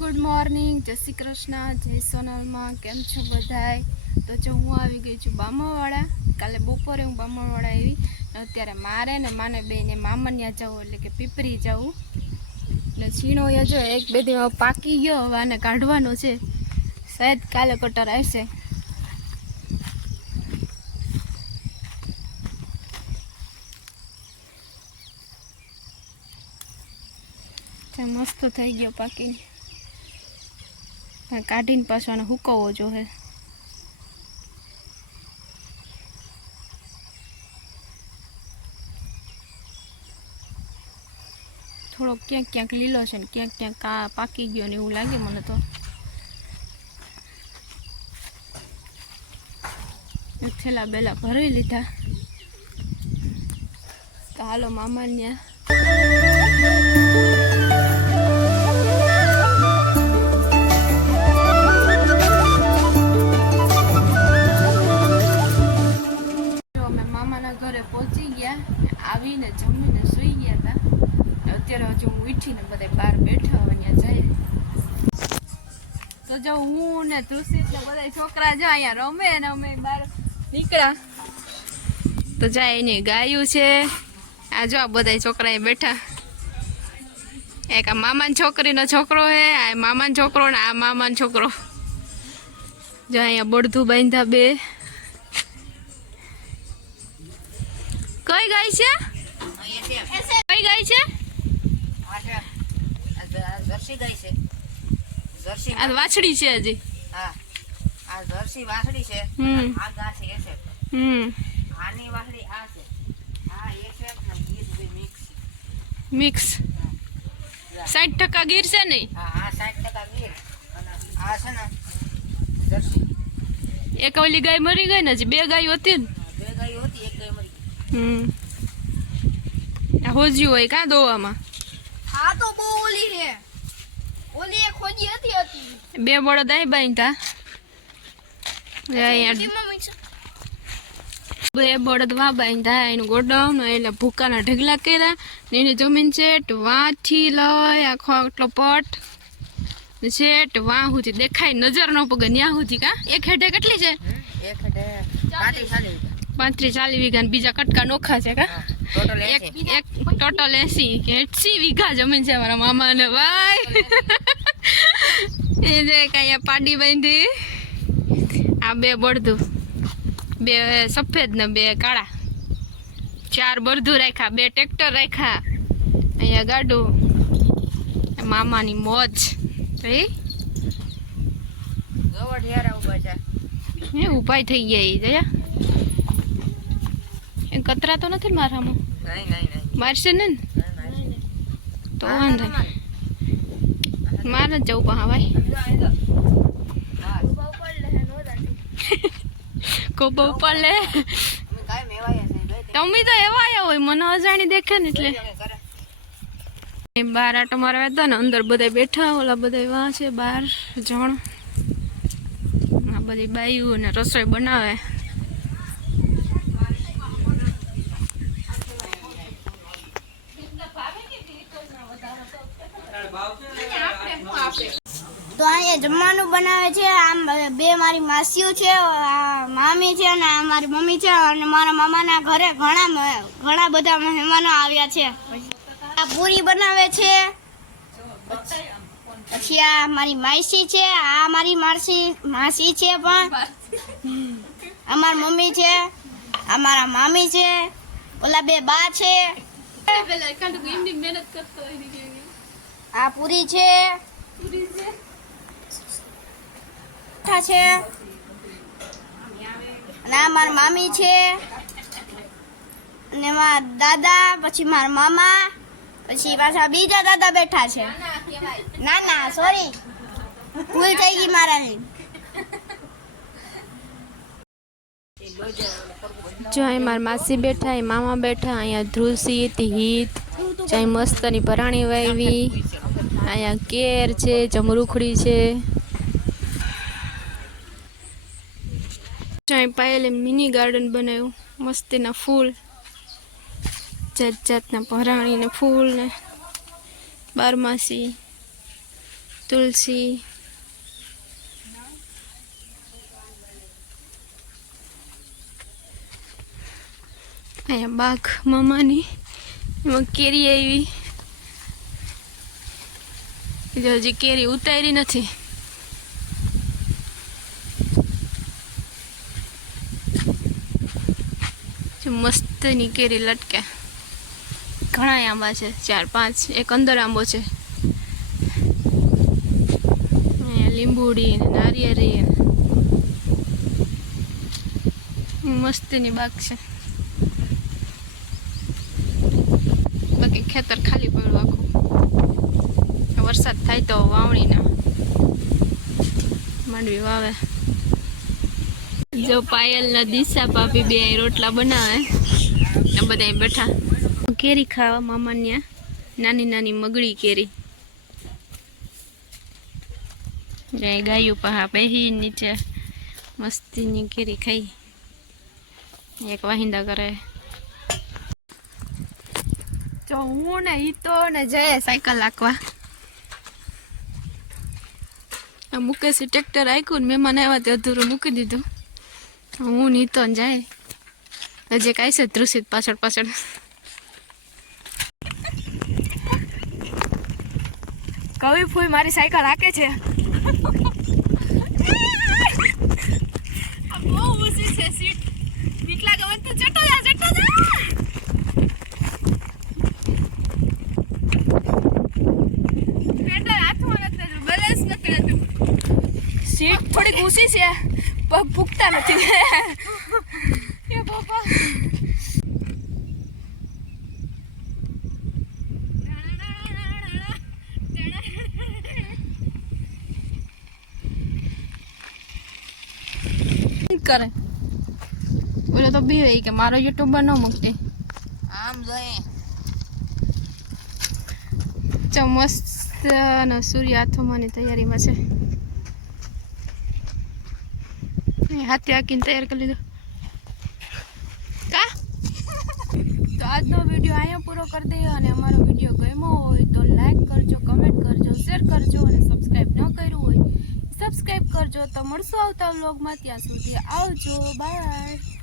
Good morning, જય શ્રી કૃષ્ણ, જય સોનલમાં. કેમ છો બધાય? તો જો હું આવી ગઈ છું બામાવાડા. કાલે બપોરે હું બામાવાડા આવી. અત્યારે મારે ને માને બેને મામન્યા જવું, એટલે કે પીપરી જવું. ને છીણો એ જો એક બે દિવસ પાકી ગયો, હવે આને કાઢવાનો છે. શાયદ કાલે કટર આવશે. મસ્ત થઈ ગયો પાકીને. કાઢીને પાછો આને હુકવવો જોઈએ. થોડોક ક્યાંક ક્યાંક લીલો છે ને ક્યાંક ક્યાંક પાકી ગયો ને એવું લાગે મને તો. છેલ્લા બેલા ભરી લીધા. તો હાલો મામાન્યા. ઘરે પહોંચી ગયા, આવીને જમીને સૂઈ ગયા હતા. અત્યારે હજુ હું ઉઠીને બધા બહાર બેઠા હોય ત્યાં જઈએ. તો જો હું ને તુલસી એટલે બધા છોકરા જો અહીંયા રમે ને અમે બહાર નીકળ્યા. તો જાય એની ગાયું છે. આ જો આ બધા છોકરા બેઠા. એક આ મામાનો છોકરીનો છોકરો છે, આ મામાનો છોકરો ને આ મામાનો છોકરો. જો અહીંયા બળધું બાંધા બે. કઈ ગાય છે? કઈ ગાય છે? જર્સી ગાય છે. જર્સી આ વાછડી છે હજી. હા, આ જર્સી વાછડી છે. આ ગા છે એ છે. આની વાછડી આ છે. આ એ છે ને ગીર બે મિક્સ. 60% ગીર છે નહીં? હા, આ 60% ગીર અને આ છે ને જર્સી. એક ઓલી ગાય મરી ગઈ ને, હજી બે ગાયો હતી ને. બે ગાયો હતી, એક ગાય મરી ગઈ. આ હોજ્યું હોય કા દોવામાં? હા તો બહુ ઓલી છે. ઓલી એક ખોજી હતી. બે બળદ આઈ બાંધતા. બે બળદ વા બાંધતા. એનું ગોડાઉન એટલે ભૂકાના ઢગલા કર્યા. એની જમીન છે વાંથી લઈ આખો આટલો પટ છે વાં સુધી દેખાય, નજર ન પગે ન્યા સુધી. કા એક હેઠે કેટલી છે? એક હેઠે 35-40 વીઘા ને બીજા કટકા નોખા છે. કા એક ટોટલ 80 વીઘા જમીન છે મારા મામા ને ભાઈ. એ જે કઈ પાડી બાંધી. આ બે બળદું, બે સફેદ ને બે કાળા. 4 બળદું રાખ્યા, 2 ટ્રેક્ટર રાખ્યા. અહીંયા ગાડું. મામાની મોજ. ઉપાય થઈ ગયા. એ કતરા તો નથી મારામાં? મારશે ને તો વાંધો મારે જવું પા ભાઈ. કોબા ઉપર લે. તમે તો એવા આવ્યા હોય, મને અજાણી દેખે ને એટલે. બહાર આટો મારવા હતા ને, અંદર બધા બેઠા. ઓલા બધા વાં છે બહાર જણ. આ બધી બાયું ને રસોઈ બનાવે. તો અહીંયા જમવાનું બનાવે છે. આમ બે મારી માસીઓ છે, મામી છે અને આ મારી મમ્મી છે. અને મારા મામાના ઘરે ઘણા બધા મહેમાનો આવ્યા છે. આ પૂરી બનાવે છે. પછી આ મારી માસી છે, આ મારી માસી છે, પણ અમારી મમ્મી છે, આ મારા મામી છે, ઓલા બે બા છે. આ પૂરી છે અને આ મારા મામી છે અને મારા દાદા, પછી મારા મામા, પછી પાછા બીજા દાદા બેઠા છે. ના સોરી, ભૂલ થઈ ગઈ મારાથી. જો અહીં મારા માસી બેઠા, અહીં મામા બેઠા. અહીંયા ધ્રુસી હિત, અહીં મસ્તની ભરાણી વાવી. અહીંયા કેર છે, જમરૂખડી છે. અહીં પાયેલે મિની ગાર્ડન બનાવ્યું. મસ્તીના ફૂલ, જાત જાતના ભરાણી ને ફૂલ ને બારમાસી. તુલસી, અહીંયા બાગ મામાની, એમાં કેરી આવી. જો હજી કેરી ઉતારી નથી. જો મસ્તની કેરી લટકે. ઘણા આંબા છે, 4-5. એક અંદર આંબો છે. અહીંયા લીંબુડી ને નારિયેળી ને મસ્તની બાગ છે. બાકી ખેતર ખાલી પડ્યું આખું. વરસાદ થાય તો વાવણીના માંડવી વાવે. જો પાયલના દિશા પાપી બે રોટલા બનાવે ને બધા બેઠા કેરી ખાવા. મામાન્યા નાની નાની મગળી કેરી. ગાયું પહા બેહી નીચે મસ્તીની કેરી ખાઈ. એક વાહિંદા કરે. જો હું ને ઈ તો ને જઈએ સાયકલ હાંકવા. મુકેશ ટ્રેક્ટર આખ્યું ને મહેમાન આવ્યા તે અધૂરું મૂકી દીધું. હું ની તો જાય હજી કાંઈ છે ધ્રુસિત પાછળ પાછળ. કવિ ફૂઈ મારી સાયકલ હાકે છે. બહુ ઊંચી છે સીટ. બીક લાગે મને તો. ચટો જા ચટો જા. પેડલ હાથમાં નથી, બેલેન્સ નથી રહેતું. સીટ થોડીક ઊંચી છે, પગ ભૂકતા નથી. એ બાપા. કરે બોલો તો બી કે મારો યુટ્યુબર ન મૂકતી. આમ જોઈએ મસ્ત અને સૂર્ય આથમવાની તૈયારીમાં છે. હાથે હાકીને તૈયાર કરી લીધો. કા તો આજનો વિડીયો અહીંયા પૂરો કરી દઈએ. અને અમારો વિડીયો ગમ્યો હોય તો લાઈક કરજો, કમેન્ટ કરજો, શેર કરજો. અને સબસ્ક્રાઈબ ન કર્યું હોય સબસ્ક્રાઈબ કરજો. તો મળશું આવતા વ્લોગમાં. ત્યાં સુધી આવજો. બાય.